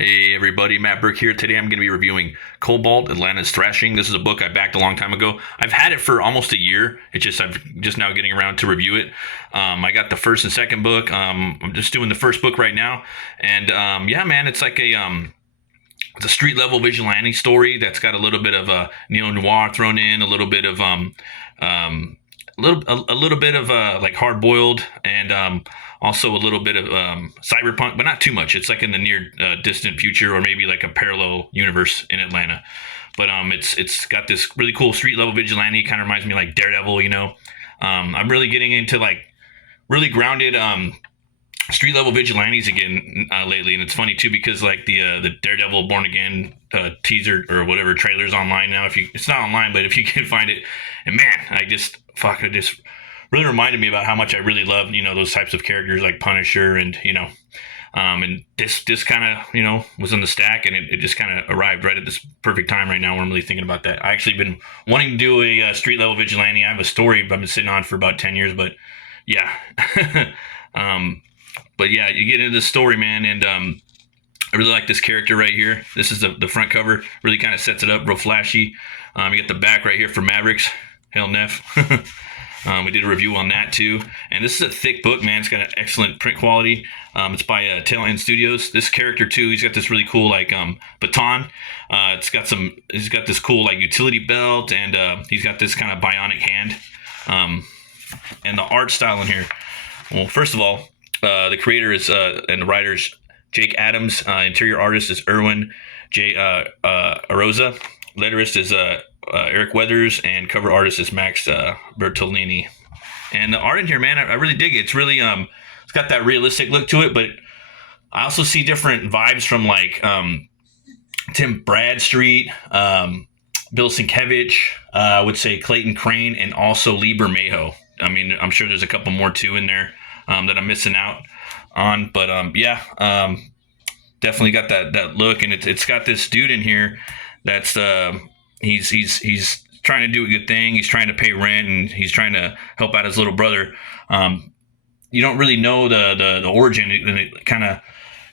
Hey everybody, Matt Burke here. Today I'm going to be reviewing Cobalt, Atlanta's Thrashing. This is a book I backed a long time ago. I've had it for almost a year. I'm just now getting around to review it. I got the first and second book. I'm just doing the first book right now, and yeah, man, it's like it's a street level vigilante story that's got a little bit of neo noir thrown in, a little bit of um, a little bit of like hard boiled, and also a little bit of cyberpunk, but not too much. It's like in the near distant future, or maybe like a parallel universe in Atlanta. But it's got this really cool street level vigilante. Kind of reminds me of like Daredevil, you know. I'm really getting into like really grounded street level vigilantes again lately, and it's funny too because like the Daredevil Born Again teaser or whatever trailer's online now. If you It's not online, but if you can find it, and man, I just really reminded me about how much I really love those types of characters like Punisher and this kind of was in the stack, and it just kind of arrived right at this perfect time right now where I'm really thinking about that. I actually been wanting to do a street level vigilante. I have a story I've been sitting on for about 10 years, but yeah. um, but yeah, you get into this story, man, and I really like this character right here. This is the front cover. Really kind of sets it up, real flashy. You get the back right here for Mavericks. Hail Neff. We did a review on that too. And this is a thick book, man. It's got an excellent print quality. It's by Tail End Studios. This character too, he's got this really cool like baton. He's got this cool like utility belt, and he's got this kind of bionic hand. And the art style in here. Well, first of all, the creator is and the writers Jake Adams. Interior artist is Erwin J. Arosa. Letterist is Eric Weathers, and cover artist is Max Bertolini. And the art in here, man, I really dig it. It's really it's got that realistic look to it, but I also see different vibes from like Tim Bradstreet, Bill Sienkiewicz, I would say Clayton Crane, and also Lieber Mayo. I mean, I'm sure there's a couple more too in there that I'm missing out on, but yeah, definitely got that look, and it's got this dude in here that's he's trying to do a good thing. He's trying to pay rent, and he's trying to help out his little brother. You don't really know the origin, and it kind of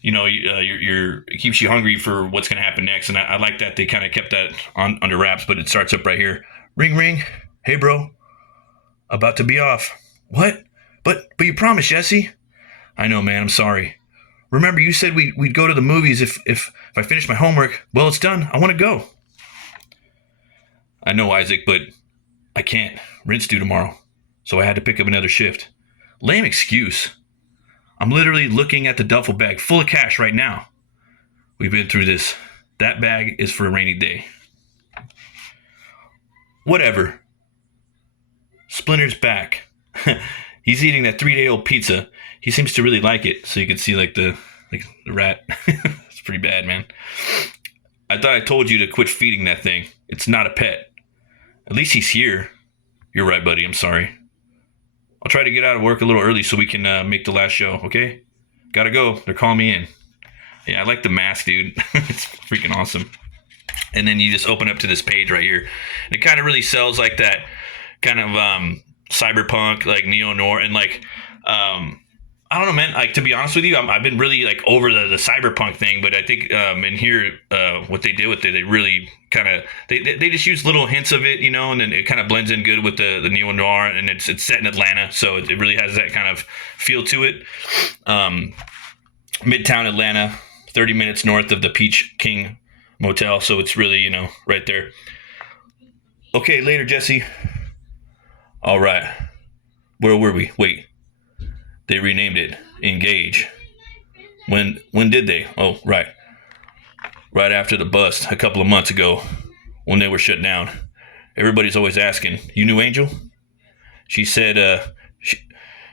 it keeps you hungry for what's going to happen next. And I like that they kind of kept that under wraps. But it starts up right here. Ring ring. Hey bro, about to be off. What? But you promised, Jesse. I know, man. I'm sorry. Remember, you said we'd go to the movies if I finish my homework. Well, it's done. I want to go. I know, Isaac, but I can't. Rent's due tomorrow, so I had to pick up another shift. Lame excuse. I'm literally looking at the duffel bag full of cash right now. We've been through this. That bag is for a rainy day. Whatever. Splinter's back. He's eating that 3-day-old pizza. He seems to really like it, so you can see like the rat. It's pretty bad, man. I thought I told you to quit feeding that thing. It's not a pet. At least he's here. You're right, buddy. I'm sorry. I'll try to get out of work a little early so we can make the last show, okay? Gotta go. They're calling me in. Yeah, I like the mask, dude. It's freaking awesome. And then you just open up to this page right here. And it kind of really sells like that kind of cyberpunk, like neo-noir, and like I don't know, man. Like, to be honest with you, I've been really like over the cyberpunk thing, but I think in here, what they did with it, they really kind of they just use little hints of it, and then it kind of blends in good with the neo noir, and it's set in Atlanta, so it really has that kind of feel to it. Midtown Atlanta, 30 minutes north of the Peach King Motel, so it's really right there. Okay, later, Jesse. All right, where were we? Wait. They renamed it Engage. When did they? Oh, right. Right after the bust a couple of months ago when they were shut down. Everybody's always asking, you knew Angel? She said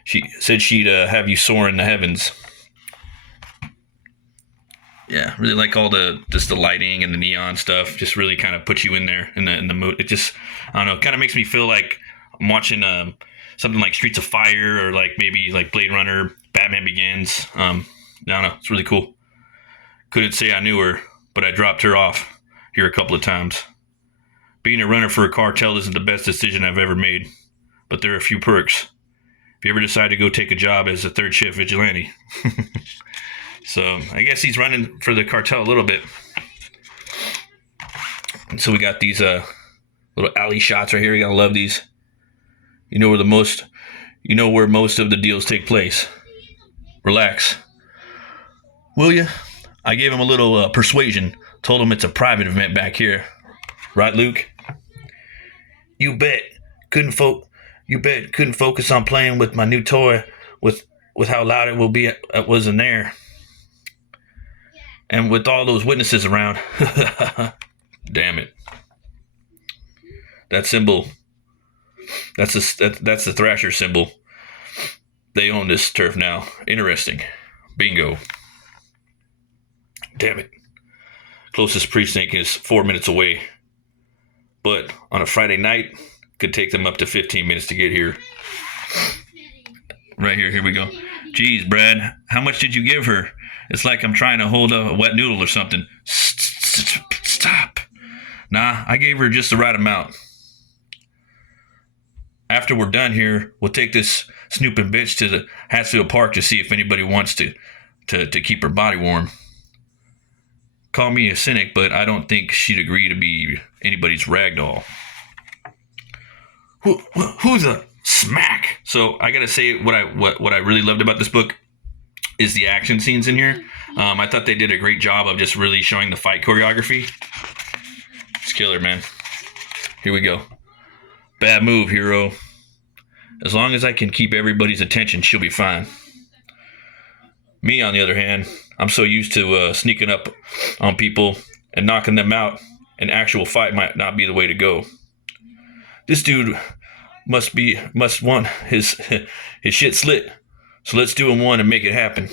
she said she'd have you soar in the heavens. Yeah, really like all the lighting and the neon stuff. Just really kind of puts you in there in the mood. It just, I don't know, kind of makes me feel like I'm watching something like Streets of Fire, or like maybe like Blade Runner, Batman Begins. I don't know. It's really cool. Couldn't say I knew her, but I dropped her off here a couple of times. Being a runner for a cartel isn't the best decision I've ever made, but there are a few perks. If you ever decide to go take a job as a third shift vigilante. So I guess he's running for the cartel a little bit. And so we got these little alley shots right here. You gotta love these. You know where most of the deals take place. Relax, will you? I gave him a little persuasion. Told him it's a private event back here. Right, Luke? You bet. Couldn't focus on playing with my new toy with how loud it will be. It was in there. And with all those witnesses around. Damn it. That symbol. That's the Thrasher symbol. They own this turf now. Interesting. Bingo. Damn it. Closest precinct is 4 minutes away. But on a Friday night, could take them up to 15 minutes to get here. Right here we go. Geez, Brad, how much did you give her? It's like I'm trying to hold a wet noodle or something. Stop. Nah, I gave her just the right amount. After we're done here, we'll take this snooping bitch to the Hatfield Park to see if anybody wants to keep her body warm. Call me a cynic, but I don't think she'd agree to be anybody's ragdoll. Who's a smack? So I gotta say, what I really loved about this book is the action scenes in here. I thought they did a great job of just really showing the fight choreography. It's killer, man. Here we go. Bad move, hero. As long as I can keep everybody's attention, she'll be fine. Me, on the other hand, I'm so used to sneaking up on people and knocking them out, an actual fight might not be the way to go. This dude must want his shit slit, so let's do him one and make it happen.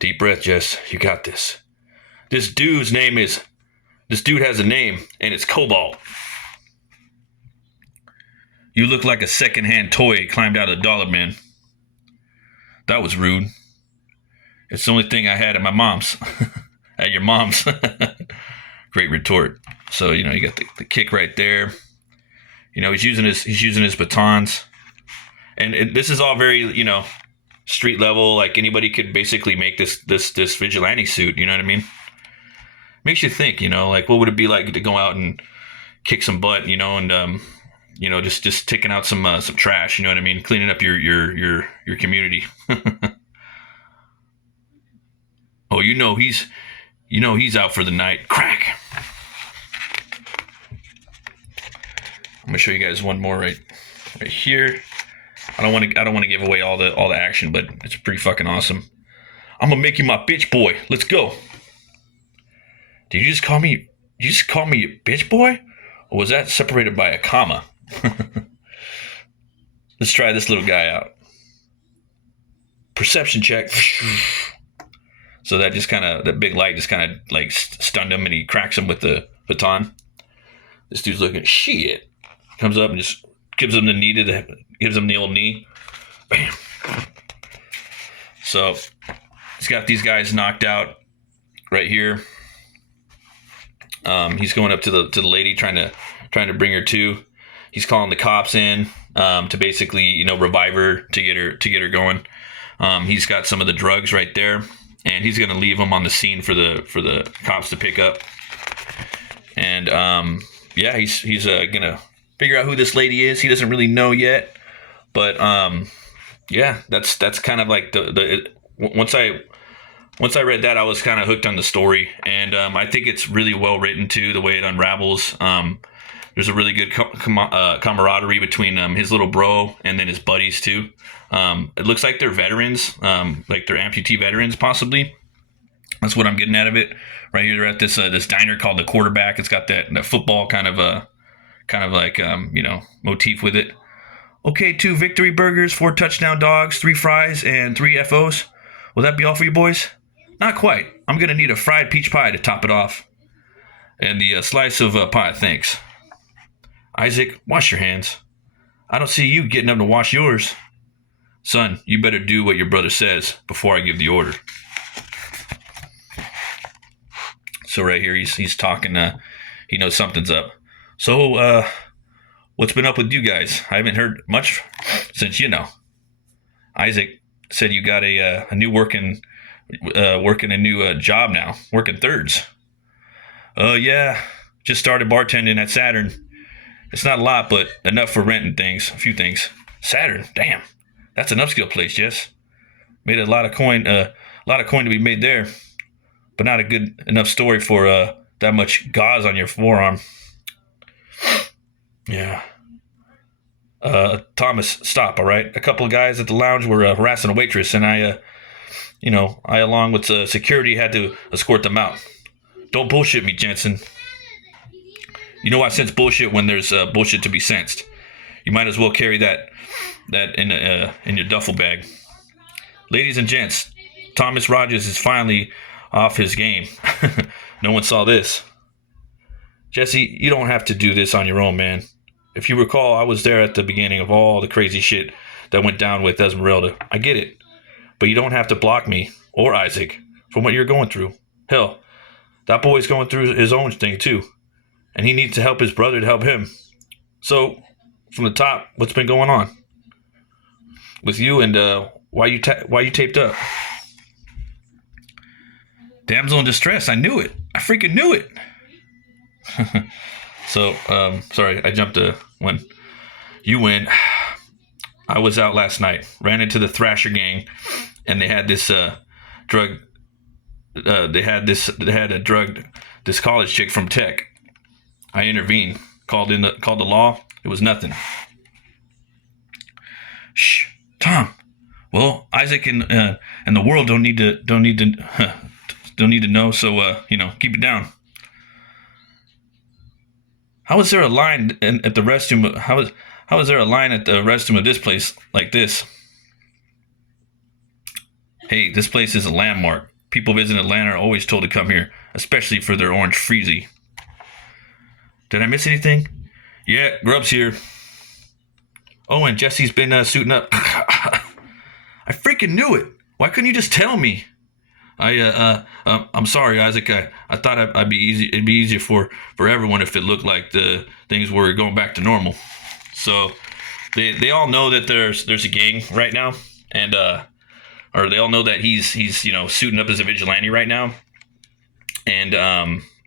Deep breath, Jess. You got this. This dude has a name, and it's Cobalt. You look like a secondhand toy climbed out of the dollar bin. That was rude. It's the only thing I had at my mom's. At your mom's. Great retort. So, you got the kick right there. He's using his batons. And this is all very, street level. Like anybody could basically make this vigilante suit, you know what I mean? Makes you think, like what would it be like to go out and kick some butt, and just taking out some trash, you know what I mean? Cleaning up your community. Oh, he's out for the night. Crack. I'm gonna show you guys one more right here. I don't want to give away all the action, but it's pretty fucking awesome. I'm gonna make you my bitch boy. Let's go. Did you just call me a bitch boy? Or was that separated by a comma? Let's try this little guy out. Perception check. So that big light just kind of like stunned him, and he cracks him with the baton. This dude's looking shit. Comes up and just gives him the old knee. Bam. So he's got these guys knocked out right here. He's going up to the lady, trying to bring her to. He's calling the cops in to basically revive her, to get her going. He's got some of the drugs right there, and he's gonna leave them on the scene for the cops to pick up. And he's gonna figure out who this lady is. He doesn't really know yet, but that's kind of like once I read that, I was kind of hooked on the story, and I think it's really well written too, the way it unravels. There's a really good camaraderie between his little bro and then his buddies too. It looks like they're veterans, like they're amputee veterans possibly. That's what I'm getting out of it. Right here, they're at this diner called the Quarterback. It's got that football kind of like motif with it. Okay, 2 victory burgers, 4 touchdown dogs, 3 fries, and 3 FOs. Will that be all for you boys? Not quite. I'm gonna need a fried peach pie to top it off, and the slice of pie. Thanks. Isaac, wash your hands. I don't see you getting up to wash yours. Son, you better do what your brother says before I give the order. So right here, he's talking. He knows something's up. So, what's been up with you guys? I haven't heard much since Isaac said you got a new working working a new job now, working thirds. Yeah, just started bartending at Saturn. It's not a lot, but enough for rent and things, a few things. Saturn, damn, that's an upscale place, Jess. Made a lot of coin, to be made there, but not a good enough story for that much gauze on your forearm. Yeah. Thomas, stop, all right? A couple of guys at the lounge were harassing a waitress, and I, along with security, had to escort them out. Don't bullshit me, Jensen. You know I sense bullshit when there's bullshit to be sensed. You might as well carry that in your duffel bag. Ladies and gents, Thomas Rogers is finally off his game. No one saw this. Jesse, you don't have to do this on your own, man. If you recall, I was there at the beginning of all the crazy shit that went down with Esmeralda. I get it. But you don't have to block me, or Isaac, from what you're going through. Hell, that boy's going through his own thing, too. And he needs to help his brother to help him. So, from the top, what's been going on? With you and why you taped up? Damsel in distress, I knew it. I freaking knew it. So, sorry, I jumped when you win. I was out last night, ran into the Thrasher gang, and they had this drug. They had a drug. This college chick from Tech. I intervened, called the law. It was nothing. Shh, Tom. Well, Isaac and the world don't need to know. So keep it down. How is there a line at the restroom? How is there a line at the restroom of this place like this? Hey, this place is a landmark. People visiting Atlanta are always told to come here, especially for their orange freezy. Did I miss anything? Yeah, Grub's here. Oh, and Jesse's been suiting up. I freaking knew it. Why couldn't you just tell me? I'm sorry, Isaac. I thought it'd be easier for everyone if it looked like the things were going back to normal. So they all know that there's a gang right now, and or they all know that he's suiting up as a vigilante right now. And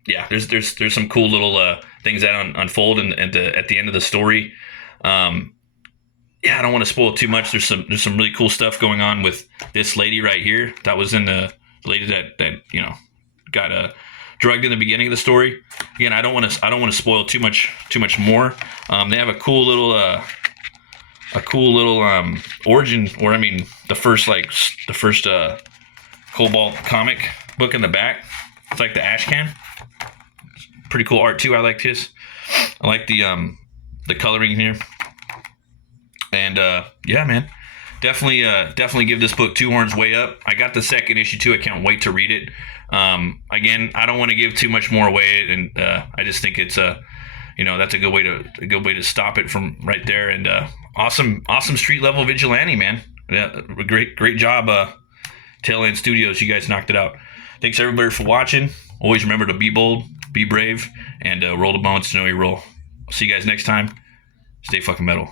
yeah, there's some cool little things that unfold at the end of the story. Yeah, I don't want to spoil too much. There's some really cool stuff going on with this lady right here. That was in the lady that got drugged in the beginning of the story. Again, I don't want to spoil too much more. They have a cool little origin, or I mean the first Cobalt comic book in the back. It's like the ash can. Pretty cool art too. I liked his. I like the coloring here. And yeah, man, definitely give this book 2 horns way up. I got the second issue too. I can't wait to read it. Again, I don't want to give too much more away, and I just think it's that's a good way to stop it from right there. And awesome street level vigilante, man. Yeah, great job, Tailend Studios. You guys knocked it out. Thanks everybody for watching. Always remember to be bold, be brave, and roll the bones, snowy roll. See you guys next time. Stay fucking metal.